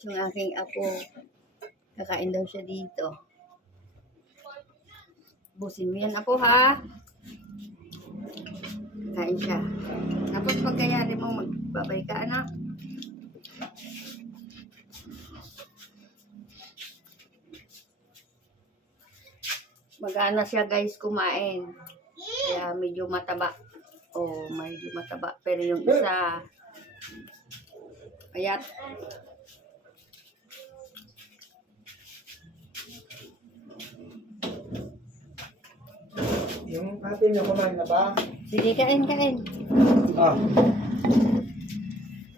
Yung aking apo, kakain daw siya dito. Busin mo yan, apo, ha? Kain siya. Tapos pagkayari mo, magbabay ka, anak. Mag-ano siya, guys, kumain. Kaya medyo mataba. Medyo mataba. Pero yung isa, payat. Yung ate niyo kumain na ba? Sige, kain. Ah.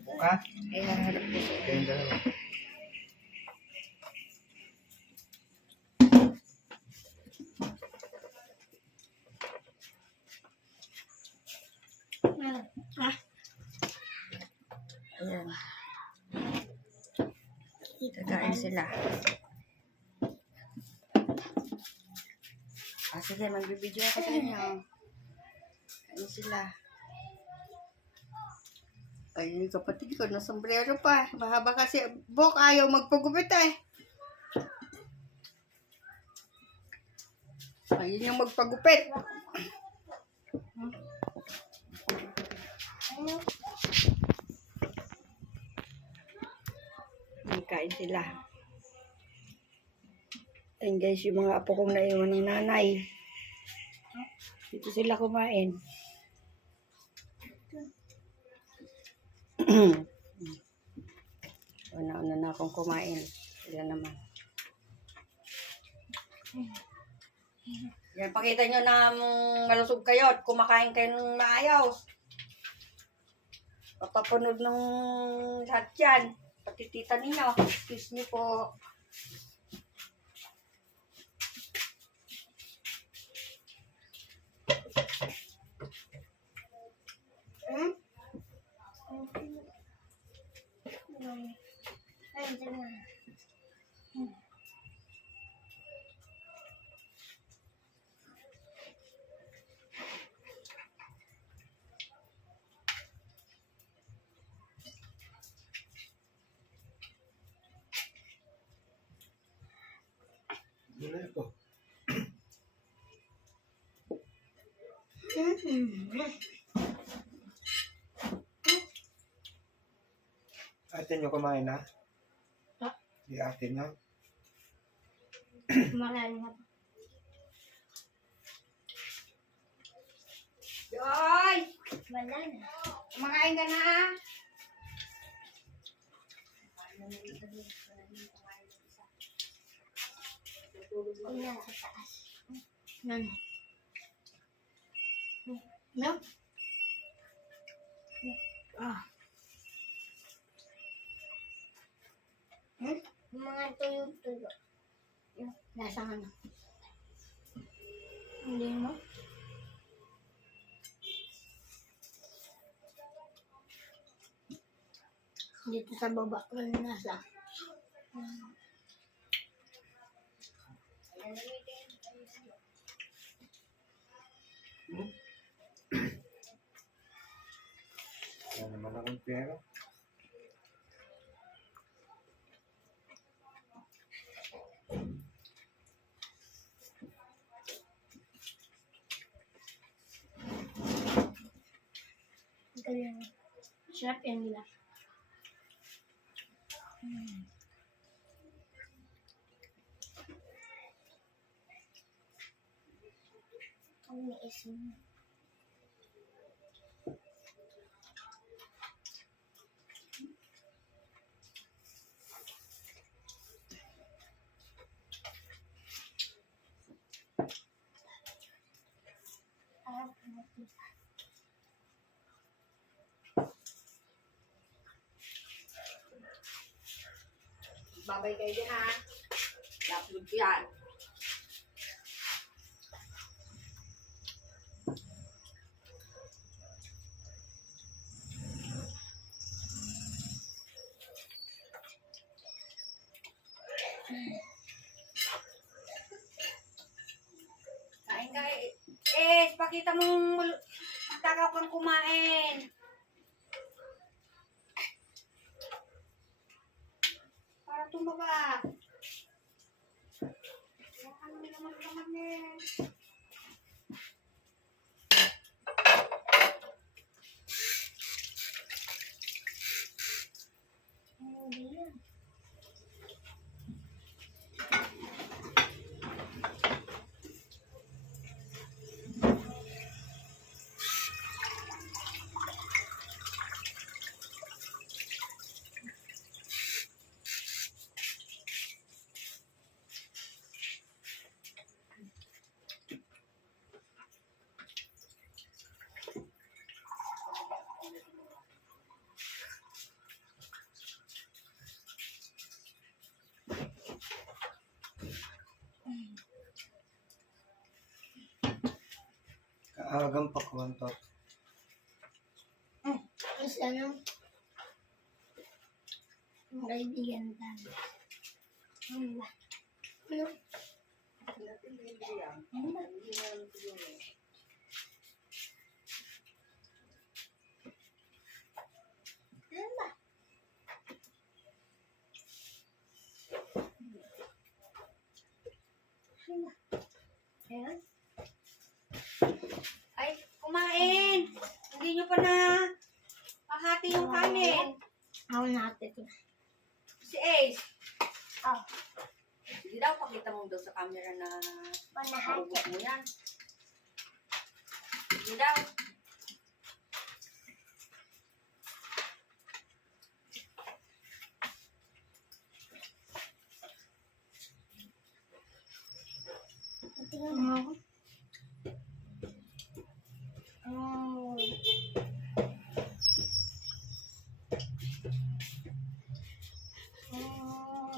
Buka? Kaya harap ko siya. Kayong dalawa. Ayan. Kakain sila. Sige, magbibideo ako sa inyo. Kain sila. Ay, kapatid ko, na sombrero pa. Mahaba kasi, Bok, ayaw magpagupit eh. Ayun yung magpagupit. Kain sila. Ayun guys, yung mga apo kong naiwan ng nanay. Dito sila kumain. Una-una na akong kumain. Sila naman. Yan, pakita nyo na malusog kayo at kumakain kayo ng maayos. Papapunod ng lahat yan. Pati tita ninyo. Excuse me po. Wala po. Ate niyo kumain na? Di ate niyo? Marami na. Joy! Wala na. Kumakain ka na? Wala sa taas. Nan. No? Mga tuyo-tuyo. Nasa ano? Hindi mo? Dito sa baba ko nasa. Wala naman akong pera. Galing. Sarap yan nila. Ang niis mo. Babay kayo din ha. I-upload ko yan. Kain ka pakita mong matagaw kang kumain. tumaba. Ano naman eh. Hindi yan. Kaagang pakwantot. Tapos ano? Ang kaibigan tayo. Ano ba? Ano? Ano ba? Ano ba? Ayan. Ay, kumain! Hindi nyo pa na pahati yung kanin. Ako natin ito. Si Ace. Oh, Hindi daw, pakita mo daw sa camera na panahati. maubos mo yan. Hindi daw. Tingnan mo ako. Oh. Oh.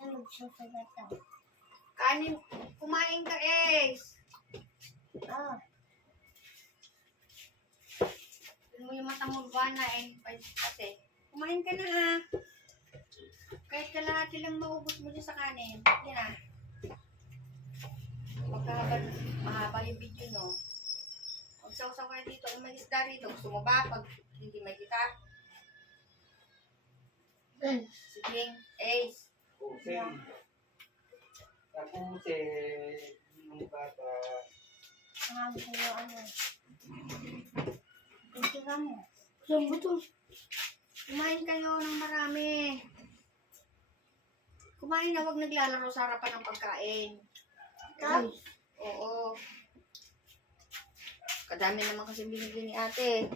Ano magsasagat ako? Kanin, kumain ka, Ace. Oh. Tignan mo yung mata mo ba na eh. Kasi, kumain ka na ha. Kahit kalahati lang maubos mo dyan sa kanin. Yan na. Mahaba yung video, no? Kung saw-saw kayo dito, kung may isda rito, gusto mo ba? Pag hindi may kita, Good. sige, Ace. Pusin. Tapos yung bata. Ang gusto ano. Gusto ka mo. Yung buto. Kumain kayo ng marami. Kumain na, huwag naglalaro sa harapan ng pagkain. Ito? Oo. Kadami naman kasi binigyan ni ate.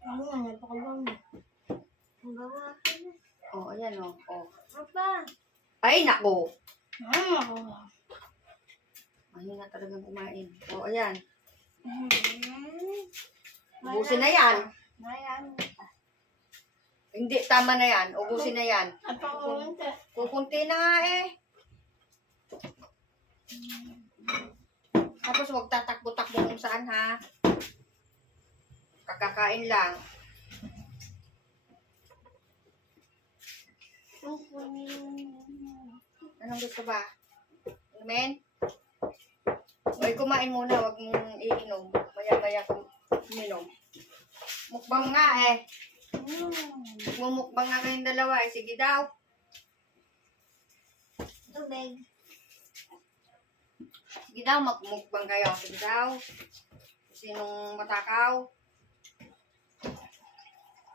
Ano nga, napakabang mo. Ang bawa ako na. Oo, ayan o. Oh. Ano pa? Ay, nako! Ako. Mahina talagang kumain. Oo, ayan. Hmm. Ubusin na yan. Mayan. Hindi, tama na yan. Ubusin na yan. Napakaunta. Kukunti na nga eh. Tapos huwag tatakbo-takbo kung saan ha. Kakakain lang. Anong gusto ba? Amen? Ay, kumain muna. Huwag mong iinom. Maya-maya kung uminom. Mukbang nga eh. Mumukbang nga kayong dalawa eh. Sige daw. Tubig. Sige daw, magmukbang kayo. Sige daw. Sinong matakaw?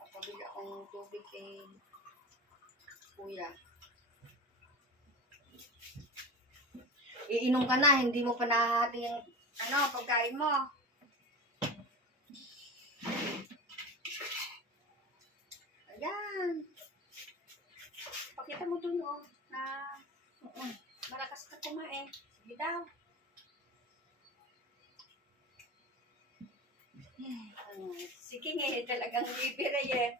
Pabili akong tubig kay kuya. Iinom ka na, hindi mo pa nahahati yung pagkain mo. Ayan. Pakita mo dun na malakas ka kumain. Sige daw. Sige nga, talagang bibira eh.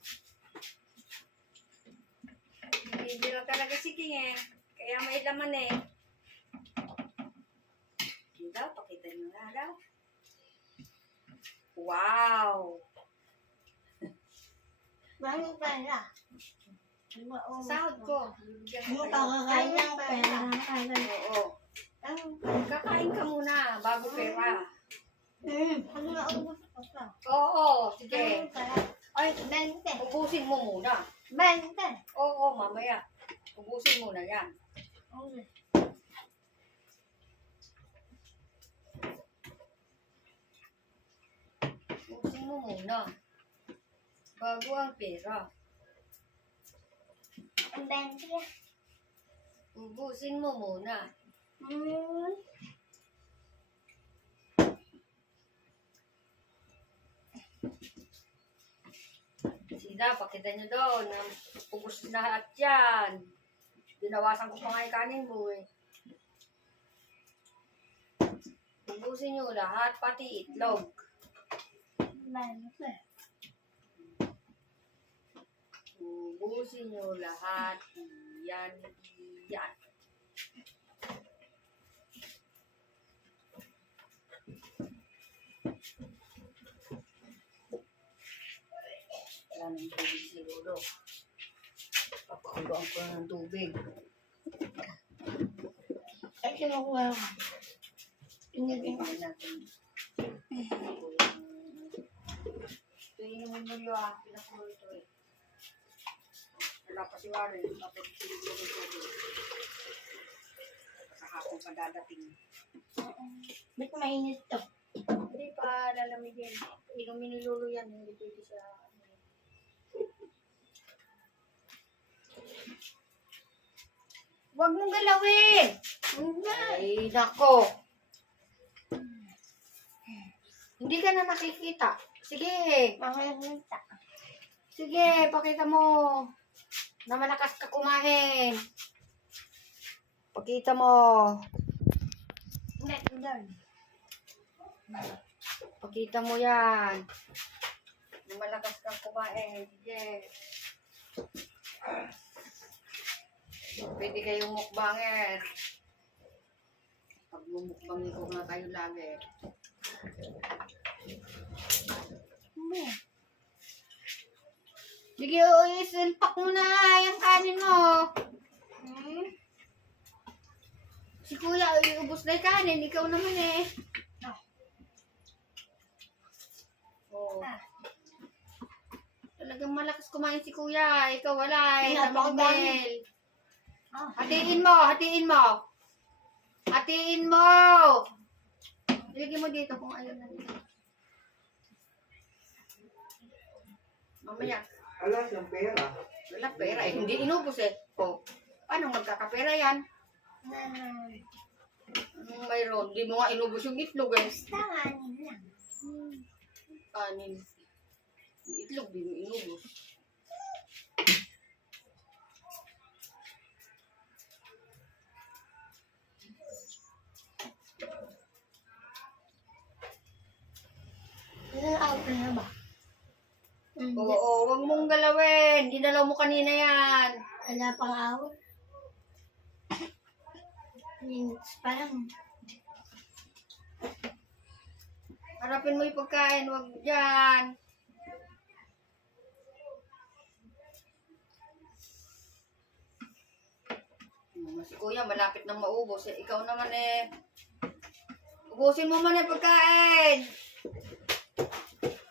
Bibira talaga sige eh. Kaya may laman eh. Hindi daw, pakita nyo nga daw. Wow! Maraming pera. Sahod ko. Bibigyan ko Ano kayo. kakakain ng pera? Oo. Kakain ka muna bago pera. Ano na ubus ko pa? Oo, sige. Pala. Ay, 20. ubusin mo muna. 20. Oo, mamaya. Ubusin mo na yan. Okay. Ubusin mo muna. Bago ang pera. Ang 20. Ubusin mo muna. Sida, pakita nyo doon. Ubus na lahat yan. Binawasan ko pa nga yung kanin mo eh. Ubusin nyo lahat, pati itlog. 20. Ubusin nyo lahat. Yan, yan. Wala ng tubig si Lolo. Papakuloan ko na ng tubig. Ay, kinukuha ko. Pinigin ko. Tingnan natin. Ito yung mumulyo pinakulo ito eh. Wala pa si Warren. Tapos siniguro ng tubig. Kahapon pa dadating. Ba't mainit to? Hindi pa lalamigin. Inumin ni Lolo yan. Hindi pwede sa... Huwag mong galawin! Ay, nako. Hindi ka na nakikita. Sige. Makikita. Sige, pakita mo. Na malakas ka kumain. Pakita mo. Hindi. Pakita mo yan. Na malakas kang kumain. Sige. Pwede kayong mukbanger. Pag mumukbangin ko nga kayo lagi. Sige, isilpak mo na yung kanin mo. Si Kuya, iubos na yung kanin. Ikaw naman eh. Oh. Talagang malakas kumain si Kuya. Ikaw wala eh. Namimel. Hatiin mo, hatiin mo. Hatiin mo. Ilagay mo dito kung ayaw na dito. Mamaya. Ala, siyang pera. Wala pera eh. Hindi inubos eh. O, paano magkakapera yan? Anong mayroon? Di mo nga inubos yung itlog eh. Tanganin lang. Kanin. Yung itlog di mo inubos. Open na ba? Oo, wag mong galawin. Dinalaw mo kanina yan. Wala pang awal. Minutes pa lang. Harapin mo yung pagkain. Wag dyan. Si Kuya, malapit nang maubos. Eh, ikaw naman eh. Ubusin mo man yung pagkain.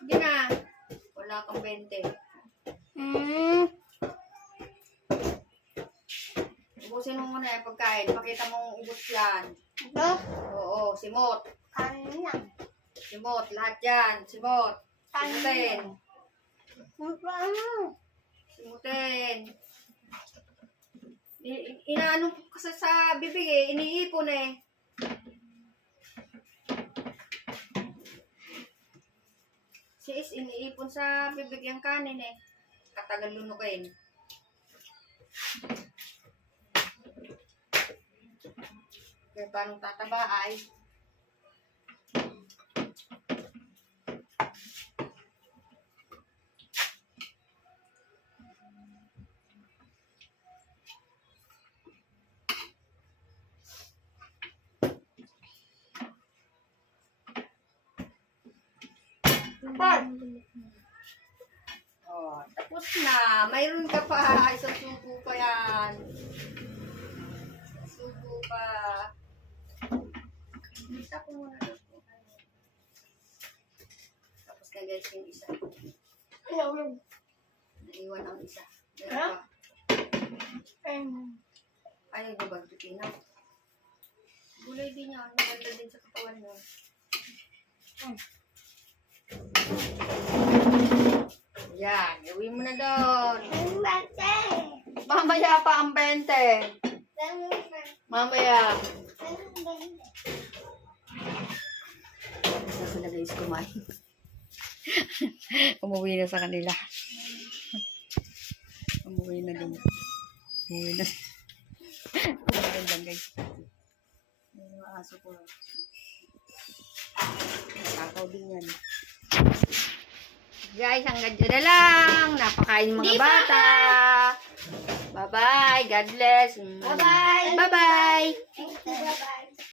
Hindi na. Wala kang 20. Ubusin mo muna yung pagkain. Pakita mong ubos yan. Ito? Oo, simot. Kanin lang. Simot, lahat yan. Simot. Simutin. Ano? Simutin. Inaano ko sa bibig eh. Iniipon eh. Si Is, iniipon sa bibig yung kanin eh. Katagal lunukin. Kaya paano tataba ay? Oh, tapos na. Mayroon ka pa. Isang suko pa yan. Suko pa. Isa ko muna dito. guys yung isa. Ayaw yun. Naiwan ang isa. Ha? Ayaw niya ba pipino? Gulay din yan. Maganda din sa katawan mo. Yan. Gawin mo na doon. Mamaya pa ang 20. Mamaya. Ako na guys kumain. Umuwi na sa kanila. Umuwi na din. Umuwi na. Kumain lang guys. Yung mga aso ko. Nakakaw din yan. Guys, hanggang dyan na lang. Napakain yung mga bata. Bye-bye. God bless. Bye-bye. Bye-bye. Bye-bye.